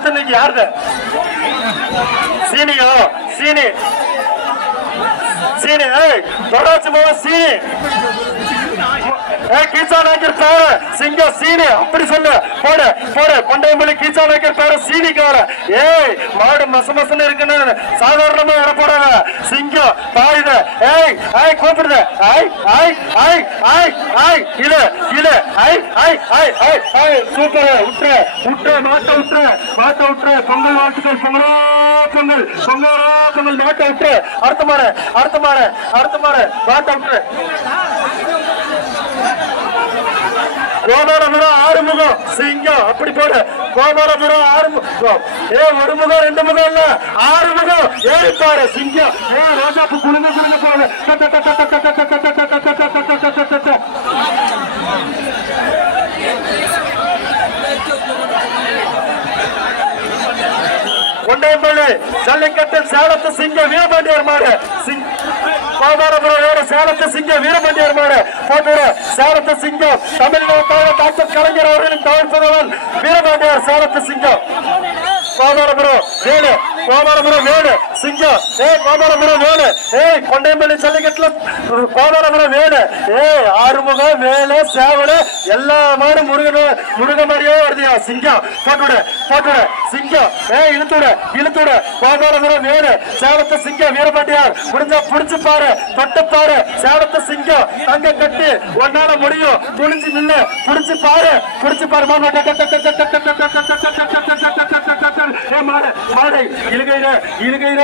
வார்த்தை இன்னைக்கு யாருது? சீனியோ சீனி சீனி தொடாச்சு போவ சீனி கீச்சா நாயக்கர் பேர சிங்கம் சீனி அப்படி சொல்லு போடு போடு கொண்டையம்பள்ளி கீச்சா நாயக்கர் பேர சீனிக்கார ஏய் மாடு மச மசன்னு இருக்குன்னு சாதாரணமா இட போறாங்க சிங்கம் தாயுத ஏய் ஆய் கூப்பிடுத ஆய் ஆய் ஆய் ஆய் ஆய் இல இல ஆய் ஆய் ஆய் ஆய் ஆய் சூப்பர் விட்டுற விட்டுற மாட்ட விட்டுற பொங்கல் வாழ்த்துக்கள் பொங்கலோ பொங்கல் பொங்கலோ பொங்கல் மாட்ட விட்டுற அடுத்த மாடு மாட்ட விட்டுற கோபாலபுரம் ஆறுமுகம் சிங்கம் அப்படி போடு கோபாலபுரம் ஆறுமுகம் ஒரு முகம் ரெண்டு முகம் இல்ல ஆறுமுகம் ஏறிப்பாரு சிங்கம் ரோஜாப்பு குழுங்க போகுது கொண்டையம்பள்ளி ஜல்லிக்கட்டில் சேலத்து சிங்கம் வீரபாண்டியர் மாடு கோபாலபுரம் சேலத்து சிங்கம் வீரபாண்டியர் மாடு போட்டு சேலத்து சிங்கம் தமிழ்நாடு டாக்டர் கலைஞர் அவர்களின் தமிழ் புதல்வன் வீரபாண்டியர் சேலத்து சிங்கம் கோபாலபுரம் வேடு சிங்கம் கோபாலபுரம் வேடு கொண்டையம்பள்ளி ஜல்லிக்கட்டுல கோபாலபுரம் வேடு ஆறுமுகம் வேலை சேவல எல்லா மாடும் முருக மாதிரியே வருதியா சிங்கம் போட்டுவிட சிங்கம் இழுத்துட கோபாலபுரம் வேடு சேலத்து சிங்கம் வீரபாண்டியார் முடிஞ்சா புடிச்சு பாரு தொட்டு பாரு சேலத்து சிங்கம் தங்க கட்டி ஒன்னால முடியும் துணிஞ்சு நின்று புடிச்சு பாரு மாடு இழுகையில